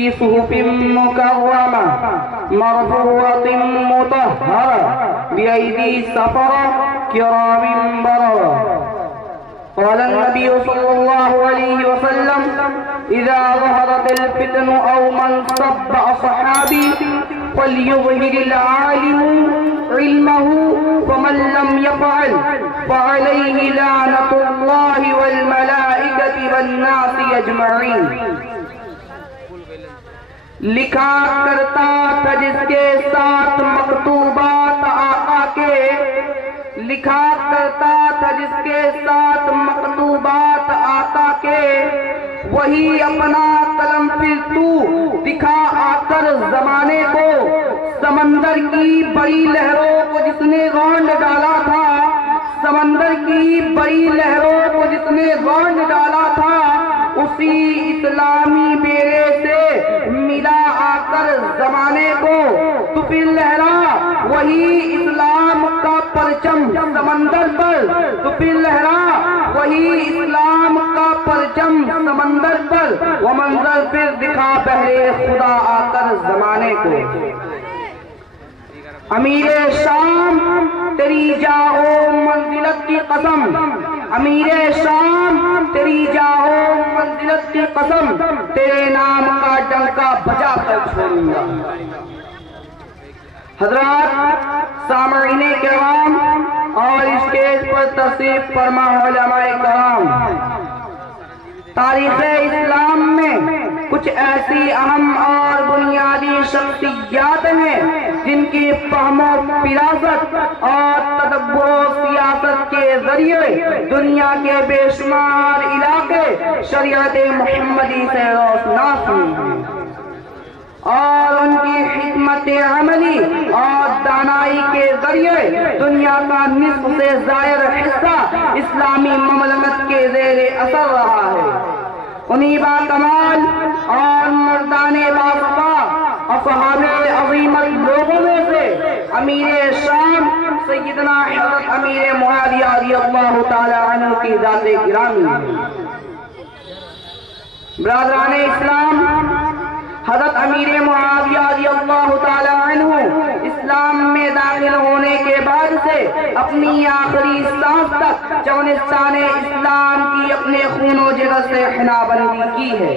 في صحف مكرمة مرفوعة مطهرة بأيدي سفرة كرام بررة. قال النبي صلى الله عليه وسلم: إذا ظهرت الفتن أو من سب أصحابي فليظهر العالم علمه ومن لم يفعل فعليه لعنة الله والملائكة والناس أجمعين. لکھا کرتا تھا جس کے ساتھ مکتوبات آقا کے، لکھا کرتا تھا جس کے ساتھ مکتوبات آقا کے، وہی اپنا قلم پھر تو دکھا آ کر زمانے کو. سمندر کی بڑی لہروں کو جس نے گونڈ ڈالا تھا، سمندر کی بڑی لہروں کو جس نے گونڈ ڈالا تھا، اسی اسلامی بیڑے سے ملا آ کر زمانے کو. تو پھر لہرا وہی اسلام کا پرچم سمندر پر، تو پھر لہرا وہی اسلام کا پرچم سمندر پر، وہ منظر پھر دکھا بہرے خدا آ کر زمانے کو. امیر شام تیری جاؤ منزلت کی قسم، امیر شام تیری جاؤ منزلت کی قسم، تیرے نام کا ڈنکا بجا کر چھوڑوں گا. حضرات، سامعین کرام اور اسٹیج پر تشریف فرما علماء کرام، تاریخ اسلام میں کچھ ایسی اہم اور بنیادی شخصیات ہیں جن کی فہم و فراست اور تدبر و سیاست کے ذریعے دنیا کے بے شمار علاقے شریعت محمدی سے روشناس ہوئے ہیں، اور ان کی حکمت عملی اور دانائی کے ذریعے دنیا کا نصف سے زائد حصہ اسلامی مملکت کے زیر اثر رہا ہے. انہی با کمال اور مردان باصفا اصحاب عظیمت لوگوں میں سے امیر شام سیدنا حضرت امیر معاویہ رضی اللہ تعالی عنہ کی ذات گرامی ہے. برادران اسلام، حضرت امیر معاویہ رضی اللہ تعالی عنہ اسلام میں داخل ہونے کے بعد سے اپنی آخری سانس تک چونستان اسلام کی اپنے خون و جگر سے حنا بندی کی ہے.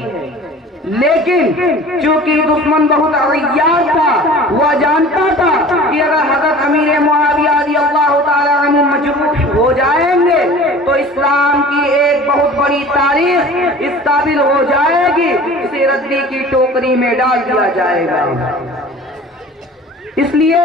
لیکن چونکہ دشمن بہت عیار تھا، وہ جانتا تھا کہ اگر حضرت امیر معاویہ رضی اللہ تعالی عنہ مجروح ہو جائیں گے تو اسلام کی ایک بہت بڑی تاریخ اس قابل ہو جائے گی، اسے ردی کی ٹوکری میں ڈال دیا جائے گا. اس لیے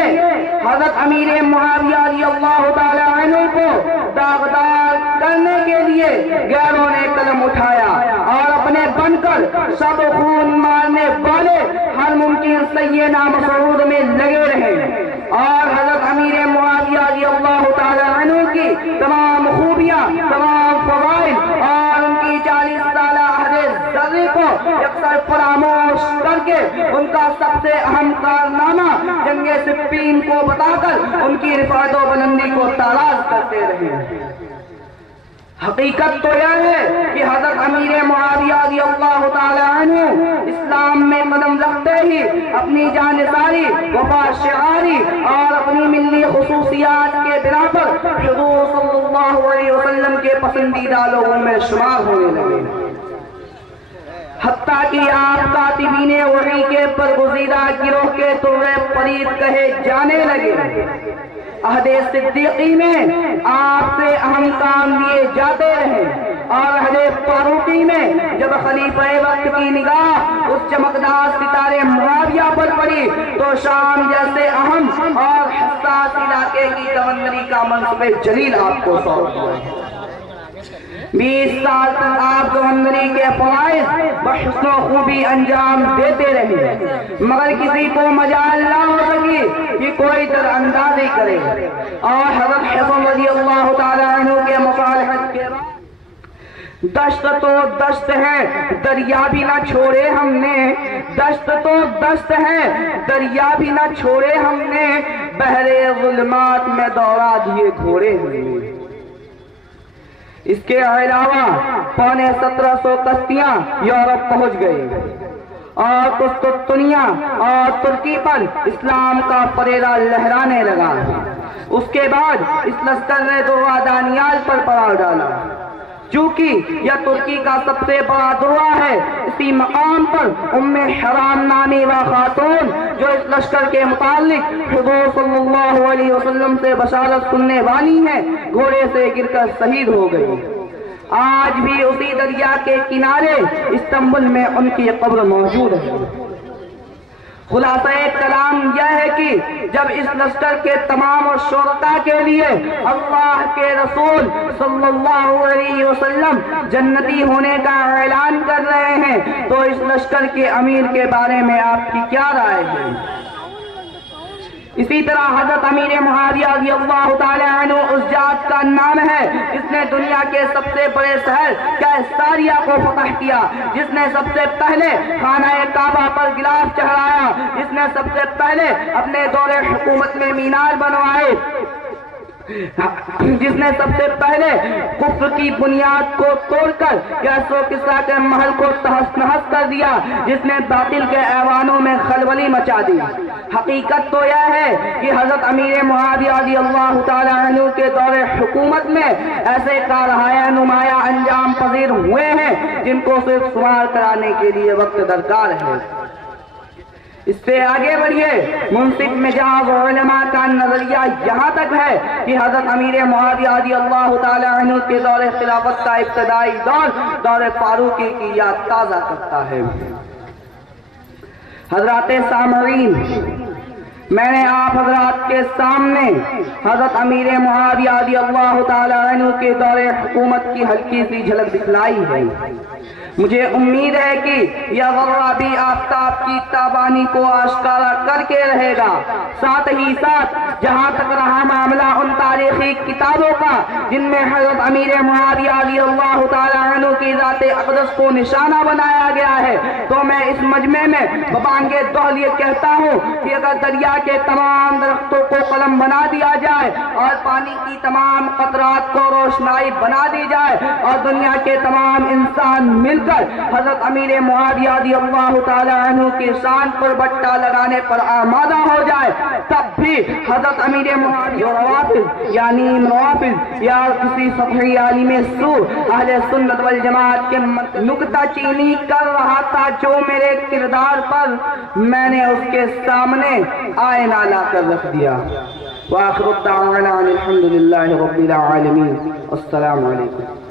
حضرت امیر معاویہ رضی اللہ تعالی عنہ کو داغدار کرنے کے لیے غیروں نے قدم اٹھایا اور اپنے بن کر سب خون مارنے والے ہر ممکن سیئے نامسعود میں لگے رہے، اور حضرت امیر معاویہ رضی اللہ تعالی عنہ کی تمام خوبیاں، تمام فضائل اور ان کی 40 سالہ عہد زرعی کو یکسر فراموش کر کے ان کا سب سے اہم کارنامہ جنگ صفین کو بتا کر ان کی رفعت و بلندی کو تاراج کرتے رہے. حقیقت تو یہ ہے کہ حضرت امیر معاویہ رضی اللہ تعالی عنہ اسلام میں قدم رکھتے ہی اپنی جانثاری، وفا شعاری اور اپنی ملی خصوصیات کے بنا پر حضور صلی اللہ علیہ وسلم کے پسندیدہ لوگوں میں شمار ہونے لگے. حتیٰ کہ آپ کاتبین وحی کے برگزیدہ گروہ کے طرح فرید کہے جانے لگے. عہد صدیقی میں آپ سے اہم کام لیے جاتے رہے، اور عہد فاروقی میں جب خلیفہ وقت کی نگاہ اس چمکدار ستارے معاویہ پر پڑی تو شام جیسے اہم اور حساس علاقے کی گورنری کا منصب جلیل آپ کو سونپ دیا. 20 سال تک آپ گورنری کے فوائد بحسن و خوبی انجام دیتے رہے، مگر کسی کو مجال نہ ہو سکی کہ کوئی در اندازی کرے. اور حضرت حسن رضی اللہ تعالی عنہ کے مصالحت کے بعد دشت تو دشت ہے دریا بھی نہ چھوڑے ہم نے، دشت تو دشت ہے دریا بھی نہ چھوڑے ہم نے، بحر ظلمات میں دوڑا دیے گھوڑے ہم نے. اس کے علاوہ 1750 کشتیاں یورپ پہنچ گئی، اور قسطنطنیہ اور ترکی پر اسلام کا فریضہ لہرانے لگا۔ اس کے بعد اس لشکر نے درہ دانیال پر پڑاؤ ڈالا۔ چونکہ یہ ترکی کا سب سے بڑا درہ ہے، اسی مقام پر ام حرام نامی وہ خاتون جو اس لشکر کے متعلق حضور صلی اللہ علیہ وسلم سے بشارت سننے والی ہیں، گھوڑے سے گر کر شہید ہو گئی۔ آج بھی اسی دریا کے کنارے استنبول میں ان کی قبر موجود ہے۔ خلاصہ کلام یہ ہے کہ جب اس لشکر کے تمام شرکاء کے لیے اللہ کے رسول صلی اللہ علیہ وسلم جنتی ہونے کا اعلان کر رہے ہیں تو اس لشکر کے امیر کے بارے میں آپ کی کیا رائے ہے؟ اسی طرح حضرت امیر معاویہ رضی اللہ تعالی عنہ اس ذات کا نام ہے جس نے دنیا کے سب سے بڑے شہر قیصریہ کو فتح کیا، جس نے سب سے پہلے خانہ کعبہ پر گلاف چڑھایا، جس نے سب سے پہلے اپنے دور حکومت میں مینار بنوائے، جس نے سب سے پہلے کفر کی بنیاد کو توڑ کر کیسر و کسریٰ کے محل کو تہس نہس کر دیا، جس نے باطل کے ایوانوں میں خلبلی مچا دی۔ حقیقت تو یہ ہے کہ حضرت امیر معاویہ رضی اللہ تعالی عنہ کے دور حکومت میں ایسے کارہائے نمایاں انجام پذیر ہوئے ہیں جن کو صرف شمار کرانے کے لیے وقت درکار ہے۔ اس سے آگے بڑھیے، منصف مزاج علماء کا نظریہ یہاں تک ہے کہ حضرت امیر معاویہ رضی اللہ تعالی عنہ کے دور خلافت کا ابتدائی دور فاروقی کی یاد تازہ کرتا ہے۔ حضرات سامعین، میں نے آپ حضرات کے سامنے حضرت امیر معاویہ رضی اللہ تعالی عنہ کے دور حکومت کی ہلکی سی جھلک دکھلائی ہے۔ مجھے امید ہے کہ یہ غرہ بھی آفتاب کی تابانی کو آشکارا کر کے رہے گا۔ ساتھ ہی ساتھ جہاں تک رہا معاملہ ان تاریخی کتابوں کا جن میں حضرت امیر معاویہ رضی اللہ تعالی عنہ کی ذات اقدس کو نشانہ بنایا گیا ہے، تو میں اس مجمع میں ببانگ دوہل یہ کہتا ہوں کہ اگر دریا کے تمام درختوں کو قلم بنا دیا جائے اور پانی کی تمام قطرات کو روشنائی بنا دی جائے اور دنیا کے تمام انسان مل حضرت امیر معاویہ رضی اللہ تعالی عنہ کی شان پر بٹا لگانے پر آمادہ ہو جائے، تب بھی حضرت امیر معاویہ روافض یعنی روافض یا کسی سطحی عالم سو اہل سنت والجماعت کے نکتہ چینی کر رہا تھا جو میرے کردار پر میں نے اس کے سامنے آئینہ لا کر رکھ دیا۔ وآخر الدعوانا الحمدللہ رب العالمین، السلام علیکم۔